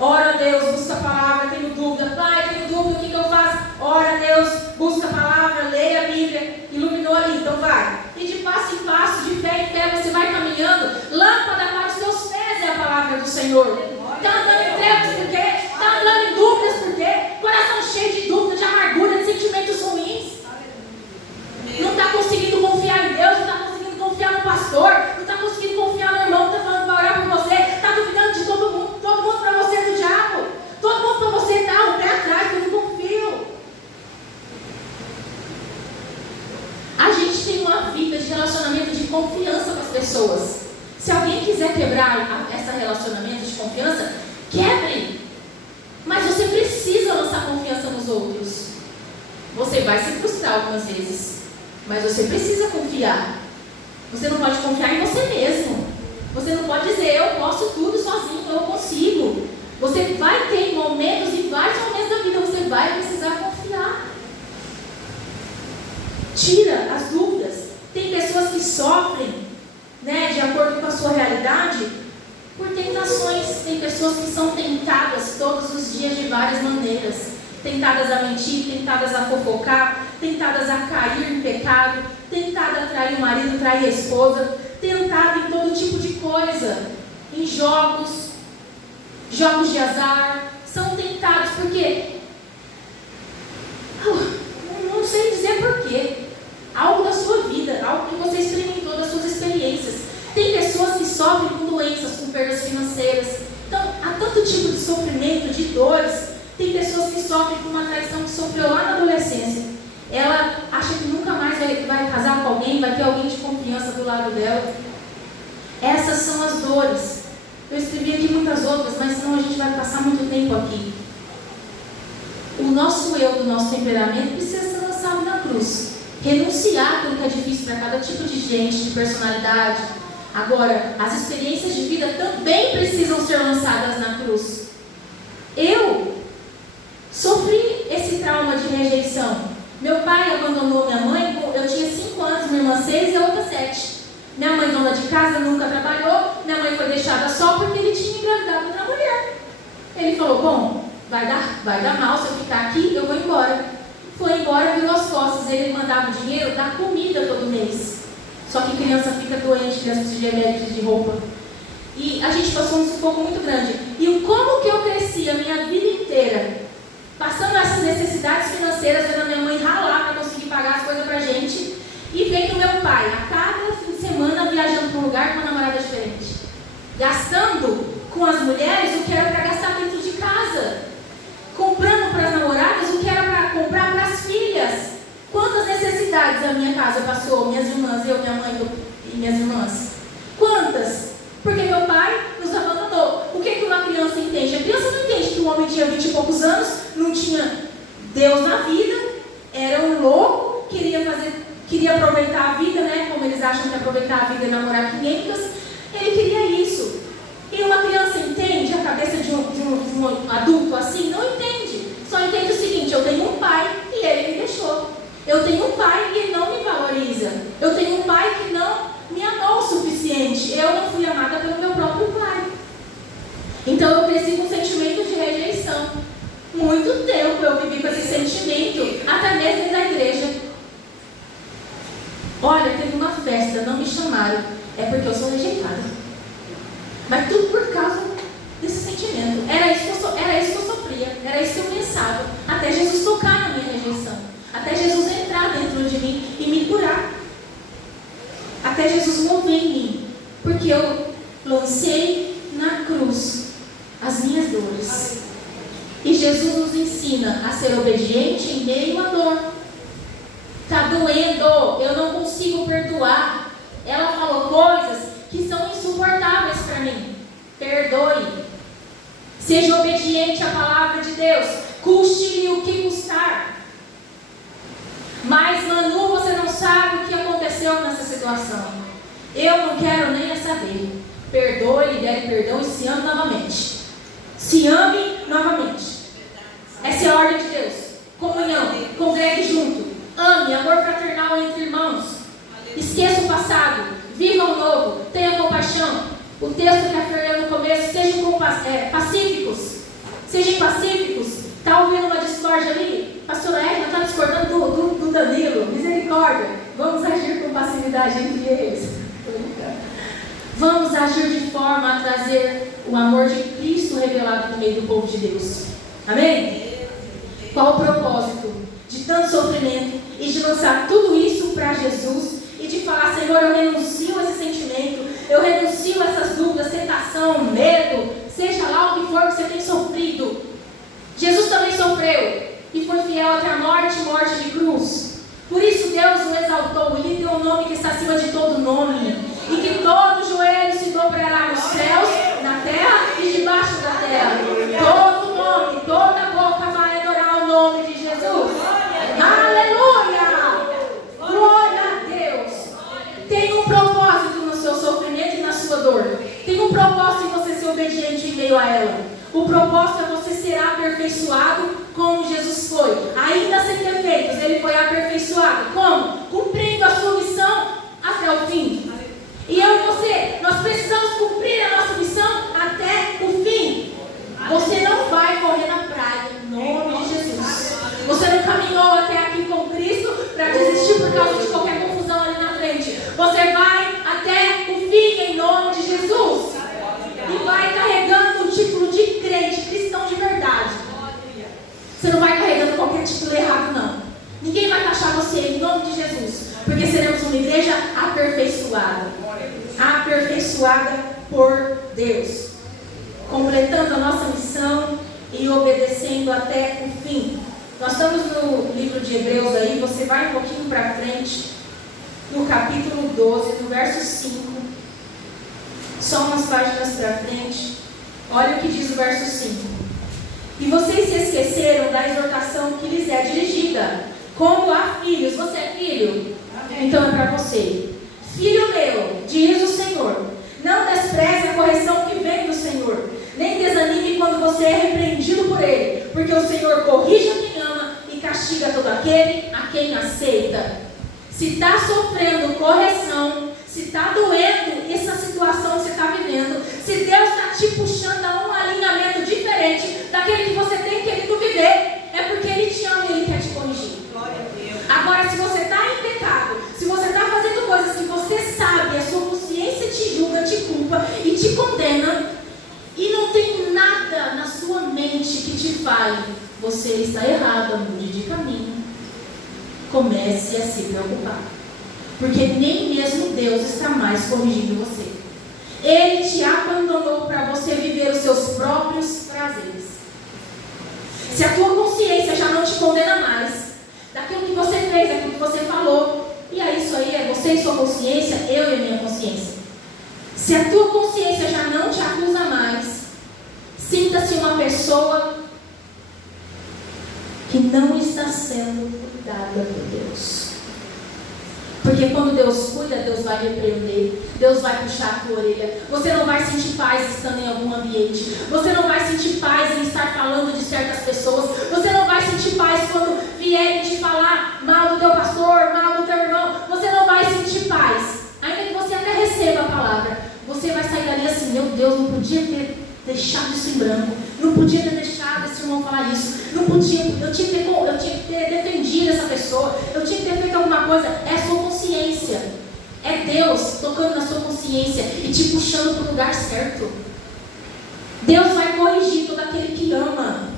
Ora a Deus, busca a palavra. Tenho dúvida. Pai, tenho dúvida, o que eu faço? Ora a Deus, busca a palavra, leia a Bíblia. Iluminou ali, então vai. E de passo em passo, de fé em fé, você vai caminhando. Lâmpada para os teus pés é a palavra do Senhor. Está andando em trevas por quê? Está andando em dúvidas por quê? Coração cheio de dúvida, de amargura, de sentimentos ruins. Não está conseguindo confiar em Deus, não está conseguindo confiar no pastor, não está conseguindo confiar no irmão que está falando para orar por você, está duvidando de todo mundo para você é do diabo. uma vida de relacionamento de confiança com as pessoas. Se alguém quiser quebrar esse relacionamento de confiança, quebre. Mas você precisa lançar confiança nos outros. Você vai se frustrar algumas vezes, mas você precisa confiar. Você não pode confiar em você mesmo. Você não pode dizer, eu posso tudo sozinho, eu consigo. Você vai ter momentos e vários momentos da vida, você vai precisar confiar. Tira as dúvidas. Tem pessoas que sofrem, de acordo com a sua realidade, por tentações. Tem pessoas que são tentadas todos os dias de várias maneiras. Tentadas a mentir, tentadas a fofocar, tentadas a cair em pecado, tentada a trair o marido, trair a esposa, tentada em todo tipo de coisa, em jogos de azar, são tentados porque, não sei dizer porquê, algo da sua vida, algo que você experimentou das suas experiências. Tem pessoas que sofrem com doenças, com perdas financeiras. Então, há tanto tipo de sofrimento, de dores. Tem pessoas que sofrem com uma traição que sofreu lá na adolescência. Ela acha que nunca mais vai casar com alguém, vai ter alguém de confiança do lado dela. Essas são as dores. Eu escrevi aqui muitas outras, mas senão a gente vai passar muito tempo aqui. O nosso eu, do nosso temperamento, precisa ser lançado na cruz. Renunciar àquilo que é difícil para cada tipo de gente, de personalidade. Agora, as experiências de vida também precisam ser lançadas na cruz. Eu sofri esse trauma de rejeição. Meu pai abandonou minha mãe, eu tinha 5 anos, minha irmã 6 e a outra 7. Minha mãe, dona de casa, nunca trabalhou. Minha mãe foi deixada só porque ele tinha engravidado outra mulher. Ele falou, bom, vai dar mal se eu ficar aqui, eu vou embora. Foi embora, virou as costas. Ele mandava o dinheiro da comida todo mês. Só que criança fica doente, criança precisa de remédio, de roupa. E a gente passou um sufoco muito grande. E como que eu cresci a minha vida inteira, passando essas necessidades financeiras, vendo a minha mãe ralar para conseguir pagar as coisas pra gente, e vendo meu pai a cada fim de semana viajando para um lugar com uma namorada diferente, gastando com as mulheres o que era para gastar dentro de casa, comprando para as namoradas o que era para comprar para as filhas. Quantas necessidades a minha casa passou, minhas irmãs, eu, minha mãe e minhas irmãs? Quantas? Porque meu pai nos abandonou. O que uma criança entende? A criança não entende que o homem tinha 20 e poucos anos, não tinha Deus na vida, era um louco, queria aproveitar a vida, como eles acham que aproveitar a vida é namorar 500. Ele queria isso. E uma criança entende a cabeça de um adulto assim? Não entende. Só entende o seguinte, eu tenho um pai e ele me deixou. Eu tenho um pai e ele não me valoriza. Eu tenho um pai que não me amou o suficiente. Eu não fui amada pelo meu próprio pai. Então eu cresci com um sentimento de rejeição. Muito tempo eu vivi com esse sentimento, até mesmo dentro da igreja. Olha, teve uma festa, não me chamaram. É porque eu sou rejeitada. Mas tudo por causa desse sentimento. Era isso que eu sofria. Era isso que eu pensava. Até Jesus tocar na minha rejeição. Até Jesus entrar dentro de mim e me curar. Até Jesus mover em mim. Porque eu lancei na cruz as minhas dores. E Jesus nos ensina a ser obediente em meio à dor. Está doendo, eu não consigo perdoar. Ela falou coisas que são insuportáveis para mim. Perdoe. Seja obediente à palavra de Deus. Custe-lhe o que custar. Mas, Manu, você não sabe o que aconteceu nessa situação. Eu não quero nem saber. Perdoe, libere perdão e se ame novamente. Se ame novamente. Essa é a ordem de Deus. Comunhão, congregue junto. Ame, amor fraternal entre irmãos. Esqueça o passado. Viva o novo. Tenha compaixão. O texto que a Fer leu no começo. Sejam pacíficos. Sejam pacíficos. Está ouvindo uma discórdia ali? Pastora Edna está discordando do Danilo. Misericórdia. Vamos agir com passividade entre eles. Vamos agir de forma a trazer o amor de Cristo revelado no meio do povo de Deus. Amém? Qual o propósito de tanto sofrimento e de lançar tudo isso para Jesus e de falar, Senhor, eu renuncio a esse sentimento, eu renuncio a essas dúvidas, tentação, medo, seja lá o que for que você tem sofrido. Jesus também sofreu e foi fiel até a morte de cruz. Por isso Deus o exaltou e lhe deu um nome que está nome, e que todo joelho se dobrará nos céus, na terra e debaixo da terra. Todo nome, toda boca vai adorar o nome de Jesus. Aleluia! Glória a Deus! Tem um propósito no seu sofrimento e na sua dor. Tem um propósito em você ser obediente em meio a ela. O propósito é você ser aperfeiçoado como Jesus foi. Ainda sem defeitos, ele foi aperfeiçoado. Como? Cumprindo a sua missão até o fim. E eu e você, nós precisamos cumprir a nossa missão até o fim. Você não vai correr na praia, em nome de Jesus. Você não caminhou até aqui com Cristo para desistir por causa de qualquer confusão ali na frente. Você vai até o fim em nome de Jesus. E vai carregando o título de crente, cristão de verdade. Você não vai carregando qualquer título errado, não. Ninguém vai taxar você em nome de Jesus. Porque seremos uma igreja aperfeiçoada. Aperfeiçoada por Deus. Completando a nossa missão e obedecendo até o fim. Nós estamos no livro de Hebreus aí. Você vai um pouquinho para frente. No capítulo 12, no verso 5. Só umas páginas para frente. Olha o que diz o verso 5. E vocês se esqueceram da exortação que lhes é dirigida, como a filhos. Você é filho? Então é para você. Filho meu, diz o Senhor, não despreze a correção que vem do Senhor, nem desanime quando você é repreendido por Ele, porque o Senhor corrige a quem ama e castiga todo aquele a quem aceita. Se está sofrendo correção, se está doendo essa situação que você está vivendo, se Deus está te puxando a um alinhamento diferente daquele que você tem querido viver, é porque Ele te ama e Ele quer te corrigir. Agora, se você está em pecado, se você está fazendo coisas que você sabe, a sua consciência te julga, te culpa e te condena, e não tem nada na sua mente que te fale, você está errado, mude de caminho, comece a se preocupar. Porque nem mesmo Deus está mais corrigindo você. Ele te abandonou para você viver os seus próprios prazeres. Se a tua consciência já não te condena mais daquilo que você fez, daquilo que você falou, e aí isso aí é você e sua consciência, eu e a minha consciência. Se a tua consciência já não te acusa mais, sinta-se uma pessoa que não está sendo cuidada por Deus. Porque quando Deus cuida, Deus vai repreender, Deus vai puxar a tua orelha. Você não vai sentir paz estando em algum ambiente. Você não vai sentir paz em estar falando de certas pessoas. Você não vai sentir paz quando vierem te falar mal do teu pastor, mal do teu irmão. Você não vai sentir paz. Ainda que você até receba a palavra, você vai sair dali assim, meu Deus, não podia ter deixado isso em branco. Não podia ter deixado esse irmão falar isso. Não podia, eu tinha que ter defendido essa pessoa. Eu tinha que ter feito alguma coisa. É a sua consciência. É Deus tocando na sua consciência e te puxando para o lugar certo. Deus vai corrigir todo aquele que ama.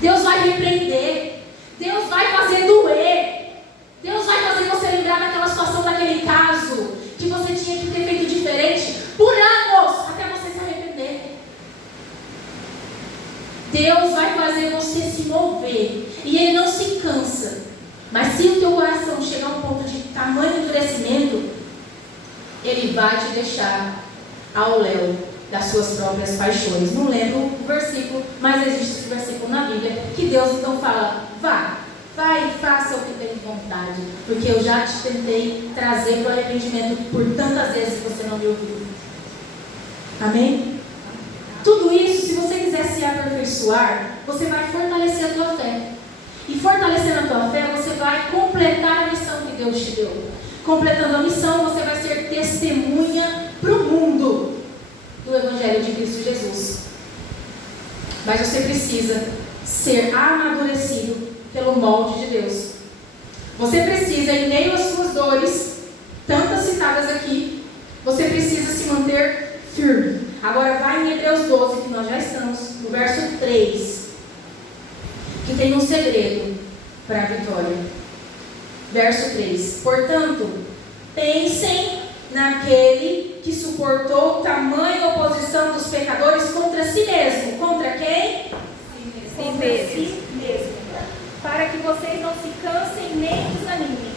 Deus vai repreender. Deus vai fazer doer. Deus vai fazer você lembrar daquela situação, daquele caso que você tinha que ter feito diferente por anos, até você se arrepender. Deus vai fazer você se mover. E Ele não se cansa. Mas se o teu coração chegar a um ponto de tamanho endurecimento, Ele vai te deixar ao léu das suas próprias paixões. Não lembro o versículo, mas existe esse versículo na Bíblia, que Deus então fala, vai e faça o que tem vontade, porque eu já te tentei trazer para o arrependimento por tantas vezes que você não me ouviu. Amém? Tudo isso, se você quiser se aperfeiçoar, você vai fortalecer a tua fé. E fortalecendo a tua fé, você vai completar a missão que Deus te deu. Completando a missão, você vai ser testemunha para o mundo do Evangelho de Cristo Jesus. Mas você precisa ser amadurecido pelo molde de Deus. Você precisa, em meio às suas dores, tantas citadas aqui, você precisa se manter firme. Agora vai em Hebreus 12, que nós já estamos, no verso 3, que tem um segredo para a vitória. Verso 3. Portanto, pensem naquele que suportou tamanha oposição dos pecadores contra si mesmo. Contra quem? Contra si mesmo. Para que vocês não se cansem nem desanimem.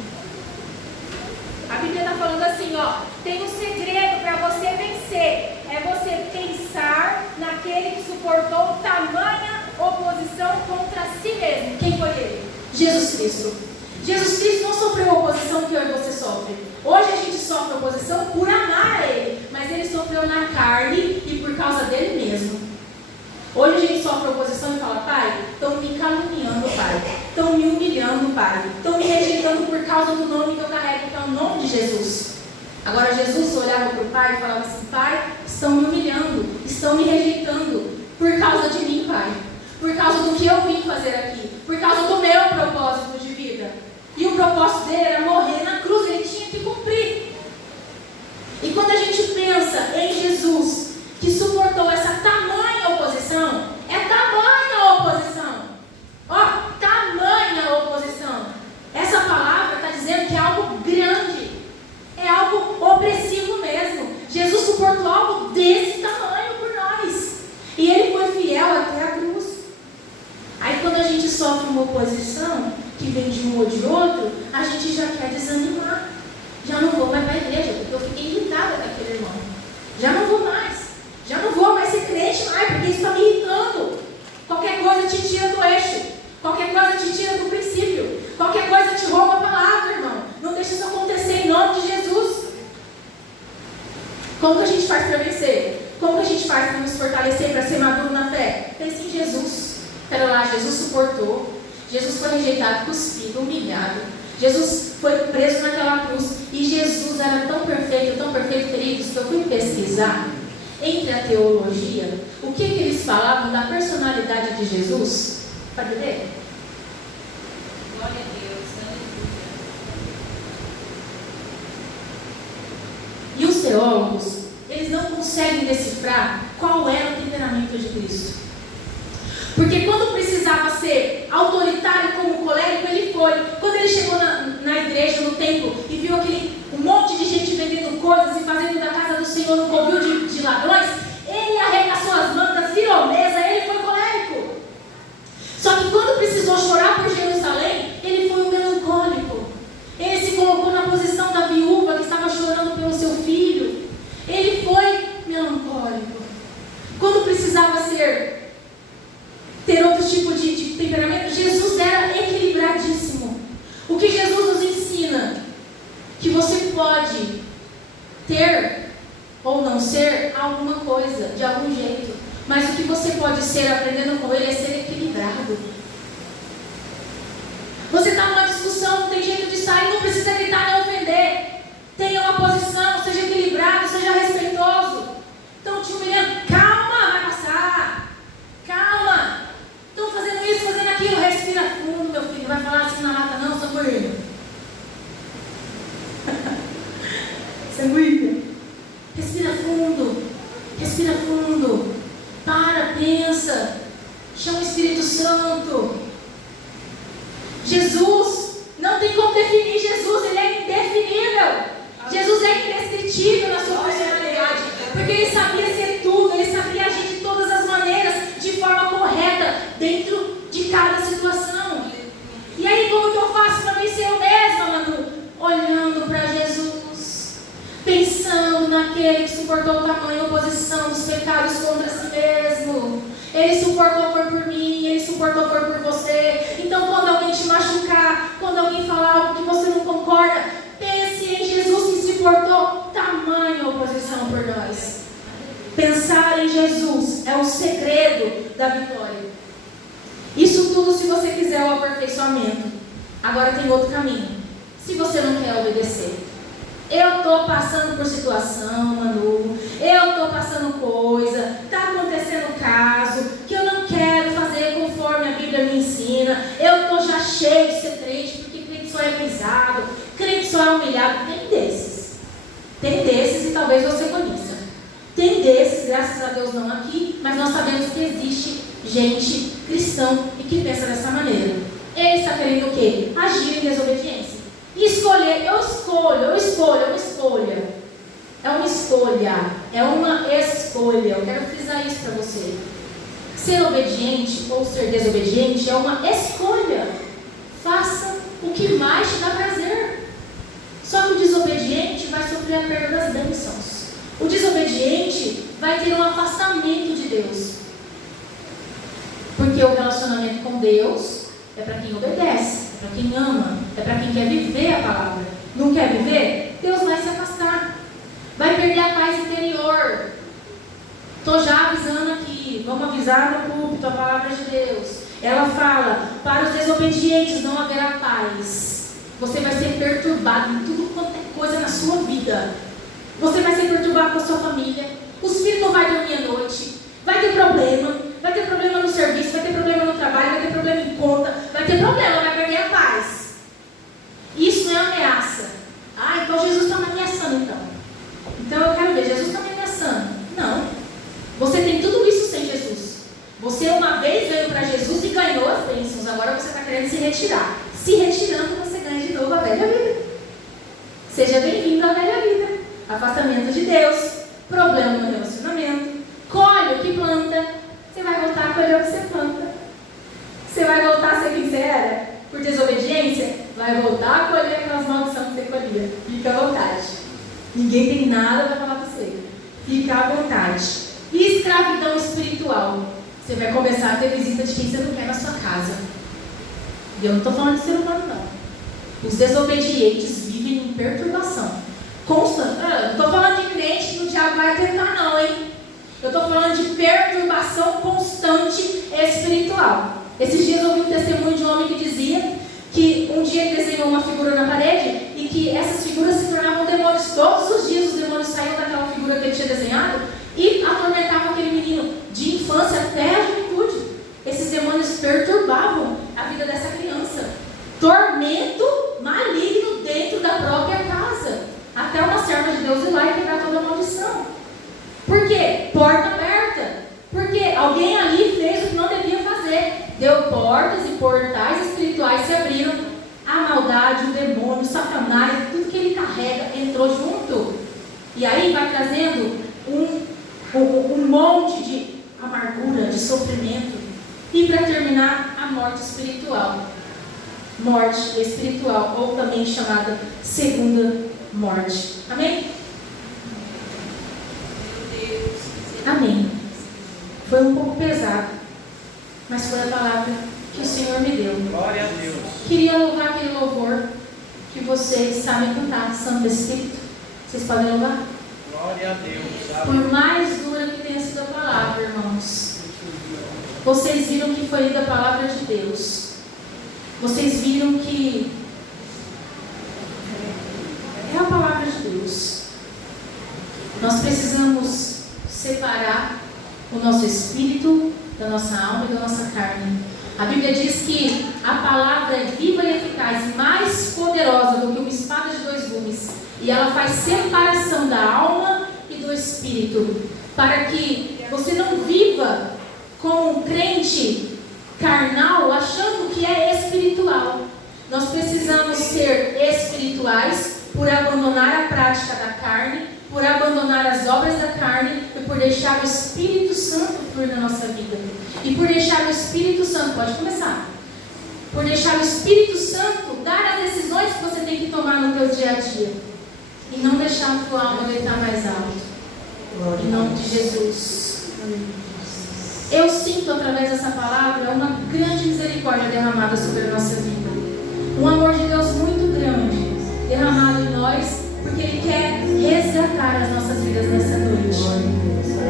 A Bíblia está falando assim, ó, tem um segredo para você vencer. É você pensar naquele que suportou tamanha oposição contra si mesmo. Quem foi ele? Jesus Cristo. Jesus Cristo não sofreu a oposição que eu e você sofre. Hoje a gente sofre oposição por amar a Ele, mas Ele sofreu na carne e por causa dele mesmo. Hoje a gente sofre oposição e fala: Pai, estão me caluniando, Pai. Estão me humilhando, Pai. Estão me rejeitando por causa do nome que eu carrego, que é o nome de Jesus. Agora Jesus olhava para o Pai e falava assim: Pai, estão me humilhando, estão me rejeitando por causa de mim, Pai. Por causa do que eu vim fazer aqui, por causa do meu propósito de vida. E o propósito dele era morrer na cruz, ele tinha que cumprir. E quando a gente pensa em Jesus, que suportou essa tamanha oposição, é tamanha oposição. Ó, tamanha oposição. Essa palavra está dizendo que é algo grande, é algo opressivo mesmo. Jesus suportou algo desse tamanho por nós. E ele foi fiel até a cruz. Aí quando a gente sofre uma oposição, que vem de um ou de outro, a gente já quer desanimar. Já não vou mais para a igreja, porque eu fiquei irritada com aquele irmão. Já não vou mais. Já não vou mais ser crente mais, porque isso está me irritando. Qualquer coisa te tira do eixo. Qualquer coisa te tira do princípio. Qualquer coisa te rouba a palavra, irmão. Não deixa isso acontecer em nome de Jesus. Como que a gente faz para vencer? Como que a gente faz para nos fortalecer, para ser maduro na fé? Pense em Jesus. Espera lá, Jesus suportou. Jesus foi rejeitado, cuspido, humilhado. Jesus foi preso naquela cruz. E Jesus era tão perfeito, queridos, que eu fui pesquisar entre a teologia, o que eles falavam da personalidade de Jesus. Pode ver? Glória a Deus, aleluia. E os teólogos, eles não conseguem decifrar qual era o temperamento de Cristo. Porque quando precisava ser autoritário como colérico, ele foi. Quando ele chegou na igreja, no templo, e viu um monte de gente vendendo coisas e fazendo da casa do Senhor um covil de ladrões, ele arregaçou as mangas, virou mesa, ele foi colérico. Só que quando precisou chorar por Jerusalém, ele foi um melancólico. Ele se colocou na posição da viúva que estava chorando pelo seu filho. Ele foi melancólico. Quando precisava ter outro tipo de temperamento, Jesus era equilibradíssimo. O que Jesus nos ensina? Que você pode ter ou não ser alguma coisa, de algum jeito. Mas o que você pode ser aprendendo com ele é ser equilibrado. Você está numa discussão, não tem jeito de sair, não precisa gritar nem ofender. Tenha uma posição, seja equilibrado, seja respeitoso. Estão te humilhando, calma, vai passar. Calma. Estão fazendo isso, fazendo aquilo, respira fundo, meu filho. Não vai falar assim na lata não, sanguíneo. Sanguíneo. Respira fundo. Respira fundo. Para, pensa. Chama o Espírito Santo. Jesus, não tem como definir Jesus, ele é indefinível. Jesus é indescritível na sua personalidade, porque ele sabia ser tudo, ele sabia agir de todas as maneiras, de forma correta, dentro de cada situação. E aí, como que eu faço para vencer eu mesma, Manu? Olhando para Jesus, pensando naquele que suportou tamanha oposição dos pecados contra si mesmo. Ele suportou, foi por mim, ele suportou, foi por você. Então, quando alguém te machucar, quando alguém falar algo que você não concorda, pense em Jesus que suportou tamanha oposição por nós. Pensar em Jesus é o segredo da vitória. Isso tudo se você quiser o aperfeiçoamento. Agora tem outro caminho. Se você não quer obedecer. Eu estou passando por situação, Manu. Eu estou passando coisa. Está acontecendo caso que eu não quero fazer conforme a Bíblia me ensina. Eu estou já cheio de ser crente, porque crente só é pisado, crente só é humilhado. Tem desses. Tem desses e talvez você conheça. Tem desses, graças a Deus não aqui, mas nós sabemos que existe gente cristão e que pensa dessa maneira. Ele está querendo o quê? Agir em desobediência. Escolher, eu escolho, é uma escolha. É uma escolha. Eu quero frisar isso para você. Ser obediente ou ser desobediente é uma escolha. Faça o que mais te dá prazer. Só que o desobediente sofrer a perda das bênçãos. O desobediente vai ter um afastamento de Deus. Porque o relacionamento com Deus é para quem obedece, é para quem ama, é para quem quer viver a palavra. Não quer viver? Deus vai se afastar. Vai perder a paz interior. Estou já avisando aqui. Vamos avisar no púlpito a palavra de Deus. Ela fala, para os desobedientes não haverá paz. Você vai ser perturbado em tudo quanto é coisa na sua vida. Você vai ser perturbado com a sua família. Os filhos não vão dormir à noite. Vai ter problema no serviço, vai ter problema no trabalho, vai ter problema em conta, vai ter problema, vai perder a paz. Isso não é ameaça. Ah, então Jesus está me ameaçando então. Então eu quero ver, Jesus está me ameaçando. Não. Você tem tudo isso sem Jesus. Você uma vez veio para Jesus e ganhou as bênçãos. Agora você está querendo se retirar. Se retirando, você ganha de novo a velha vida. Seja bem-vindo à velha vida. Afastamento de Deus, problema no relacionamento. Colhe o que planta. Você vai voltar a colher o que você planta. Você vai voltar a ser quem você era? Por desobediência? Vai voltar a colher aquelas maldições que você colhia. Fica à vontade. Ninguém tem nada para falar para você. Fica à vontade. E escravidão espiritual. Você vai começar a ter visita de quem você não quer na sua casa. E eu não estou falando de ser humano, não. Os desobedientes vivem em perturbação constante. Não estou falando de crente que o diabo vai tentar, não, hein? Eu estou falando de perturbação constante espiritual. Esses dias eu ouvi um testemunho de um homem que dizia que um dia ele desenhou uma figura na parede e que essas figuras se tornavam demônios. Todos os dias os demônios saíam daquela figura que ele tinha desenhado e atormentavam aquele menino de infância até a juventude. Esses demônios perturbavam a vida dessa criança. Tormento maligno dentro da própria casa. Até uma serva de Deus ir lá e quebrar toda a maldição. Por quê? Porta aberta. Porque alguém ali fez o que não devia fazer. Deu portas e portais espirituais se abriram. A maldade, o demônio, o Satanás, tudo que ele carrega entrou junto. E aí vai trazendo um monte de amargura, de sofrimento. E para terminar, a morte espiritual. Morte espiritual, ou também chamada segunda morte. Amém? Amém. Foi um pouco pesado, mas foi a palavra que o Senhor me deu. Glória a Deus. Queria louvar aquele louvor que vocês sabem cantar, Santo Espírito. Vocês podem louvar? Glória a Deus. Por mais dura que tenha sido a palavra, irmãos, vocês viram que foi lida a palavra de Deus. Vocês viram que é a palavra de Deus. Nós precisamos separar o nosso espírito da nossa alma e da nossa carne. A Bíblia diz que a palavra é viva e eficaz, e mais poderosa do que uma espada de dois gumes, e ela faz separação da alma e do espírito, para que você não viva como um crente carnal achando que é espiritual. Nós precisamos ser espirituais por abandonar a prática da carne, por abandonar as obras da carne e por deixar o Espírito Santo fluir na nossa vida. E por deixar o Espírito Santo, pode começar, por deixar o Espírito Santo dar as decisões que você tem que tomar no teu dia a dia. E não deixar a tua alma gritar mais alto. Em nome de Jesus. Eu sinto através dessa palavra uma grande misericórdia derramada sobre a nossa vida. Um amor de Deus muito grande derramado em nós, porque Ele quer resgatar as nossas vidas nessa noite.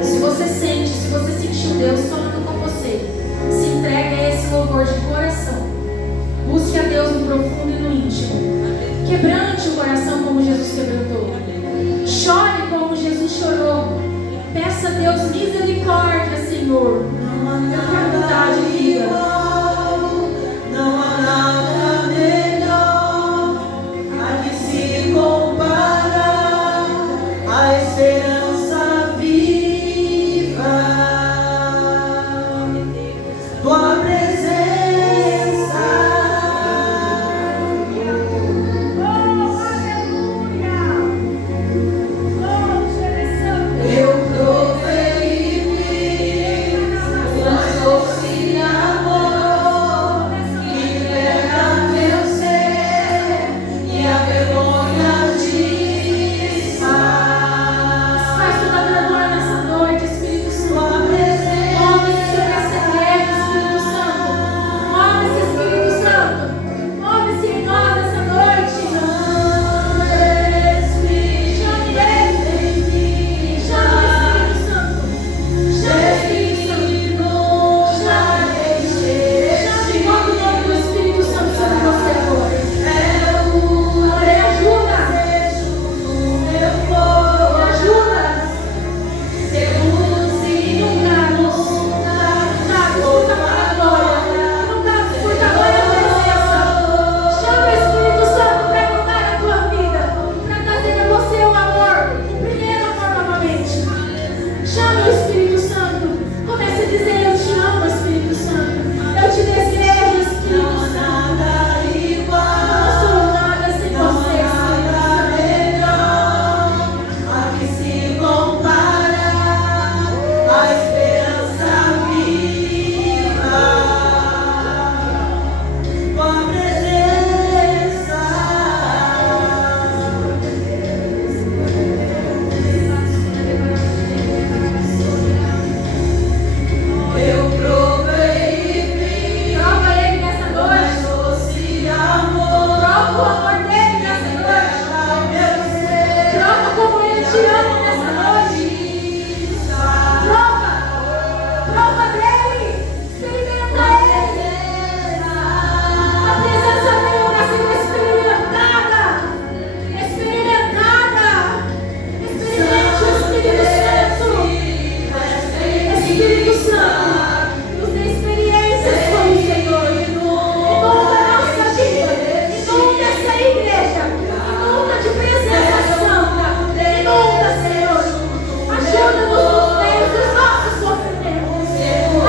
Se você sentiu Deus falando com você, se entregue a esse louvor de coração. Busque a Deus no profundo e no íntimo. Quebrante o coração como Jesus quebrantou. Chore como Jesus chorou. Peça a Deus misericórdia, Senhor. Eu quero mudar de vida. Não há nada melhor a que se compara a esperança. te amam nessa noite. Prova dele, experimenta ele. A presença dele para ser experimentada. Experimente o Espírito Santo. Espírito Santo, nos dê experiências com o Senhor. Inunda a nossa vida, inunda essa igreja, inunda de presença santa, inunda, Senhor. Ajuda-nos nos meios dos nossos sofrimentos,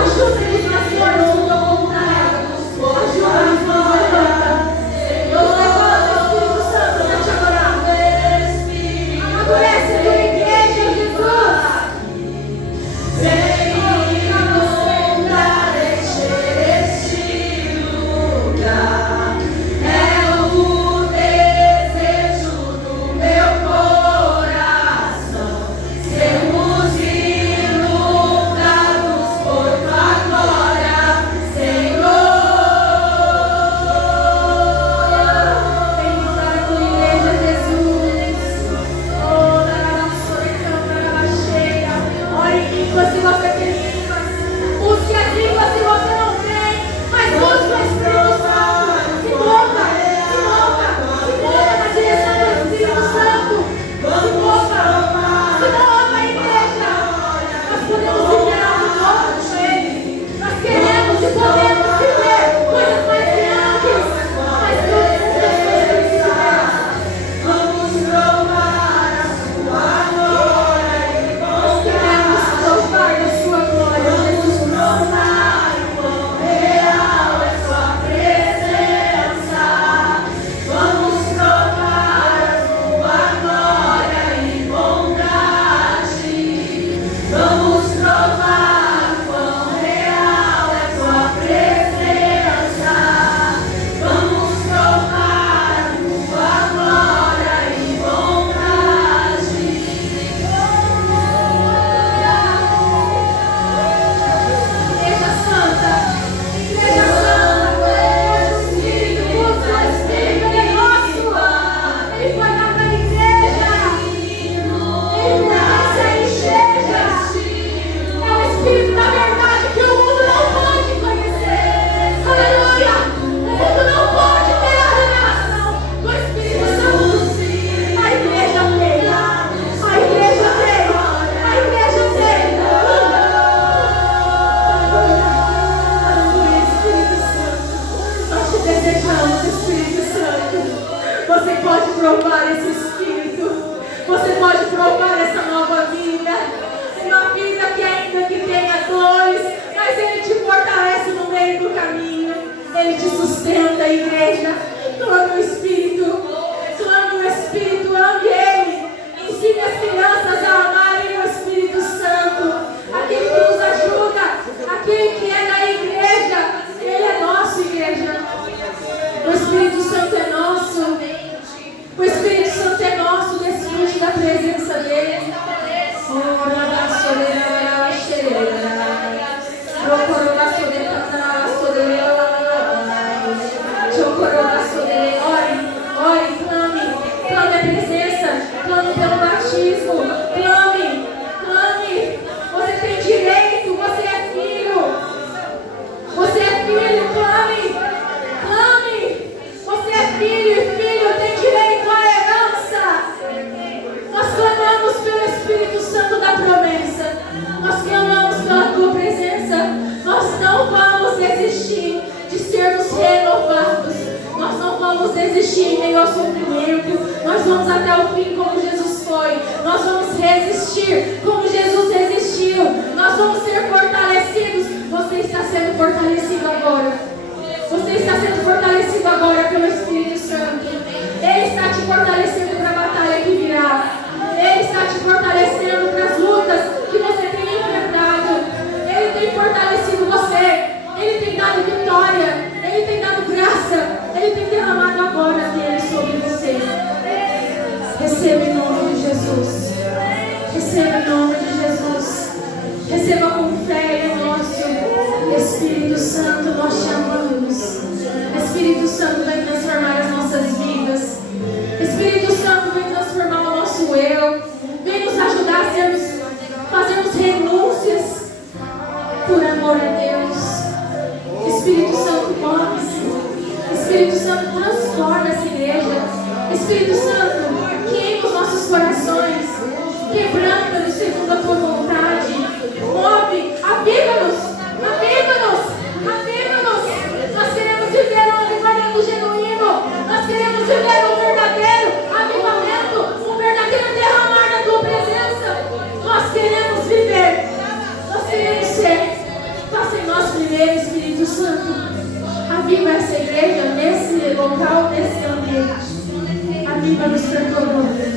ajuda-nos nas dores do teu contrário, ajuda-nos nos levanta. Nos levanta, Espírito Santo, para te adorar. Amadurece a tua igreja, Jesus. Desistir em meio ao sofrimento, nós vamos até o fim como Jesus foi, nós vamos resistir como Jesus resistiu, nós vamos ser fortalecidos. Você está sendo fortalecido agora, você está sendo fortalecido agora pelo Espírito Santo. Ele está te fortalecendo para a batalha que virá, Ele está te fortalecendo para as lutas que você tem enfrentado, Ele tem fortalecido você, Ele tem dado vitória, Ele tem dado graça, Ele tem derramado agora dele sobre você. Receba em nome de Jesus. Receba em nome de Jesus. Receba com fé em nosso Espírito Santo, nós te amamos. Espírito Santo, vem transformar as nossas vidas. Espírito Santo, vem transformar o nosso eu. Vem fazermos renúncias por amor a Deus. Espírito Santo, move-se. Espírito Santo, transforma essa igreja. Espírito Santo, queima os nossos corações, quebranta-nos segundo a tua vontade. Move, aviva-nos, aviva-nos, aviva-nos. Nós queremos viver um avivamento genuíno. Nós queremos viver um verdadeiro avivamento, um verdadeiro derramar da tua presença. Nós queremos viver, nós queremos ser. Faça em nós primeiro, Espírito Santo. Aviva essa igreja nesse local, nesse ambiente. Aviva-nos para a tua glória.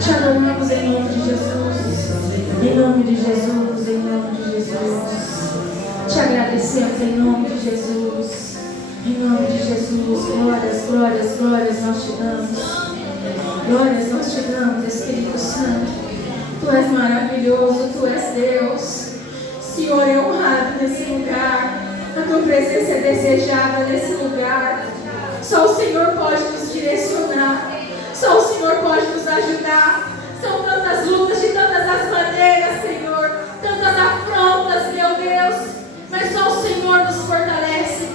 Te adoramos em nome de Jesus. Em nome de Jesus, em nome de Jesus. Te agradecemos em nome de Jesus. Em nome de Jesus. Glórias, glórias, glórias nós te damos. Glórias nós te damos, Espírito Santo. Tu és maravilhoso, Tu és Deus. Senhor é honrado nesse lugar. A Tua presença é desejada nesse lugar. Só o Senhor pode nos direcionar. Só o Senhor pode nos ajudar. São tantas lutas de tantas as maneiras, Senhor. Tantas afrontas, meu Deus. Mas só o Senhor nos fortalece.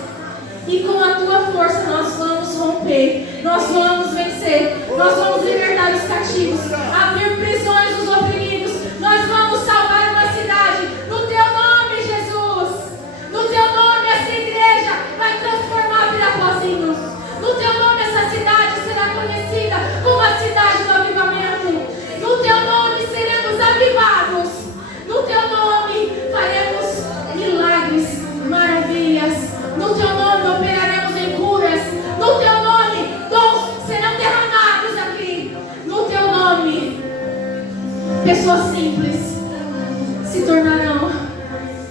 E com a Tua força nós vamos romper. Nós vamos vencer. Nós vamos libertar os cativos. Abrir prisões dos oprimidos. Nós vamos salvar uma cidade. No Teu nome, Jesus. No Teu nome, essa igreja vai transformar Pirapozinhos. No Teu nome, essa cidade será conhecida como a cidade do avivamento. No Teu nome, seremos avivados. No Teu nome, faremos milagres, maravilhas. No Teu nome, operaremos em curas. No Teu nome, dons serão derramados aqui. No Teu nome, pessoas simples se tornarão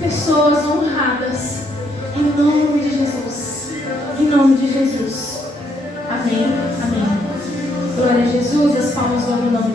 pessoas honradas. Em nome de Jesus. Em nome de Jesus. Amém. Amém. Glória a Jesus. As palmas vão no nome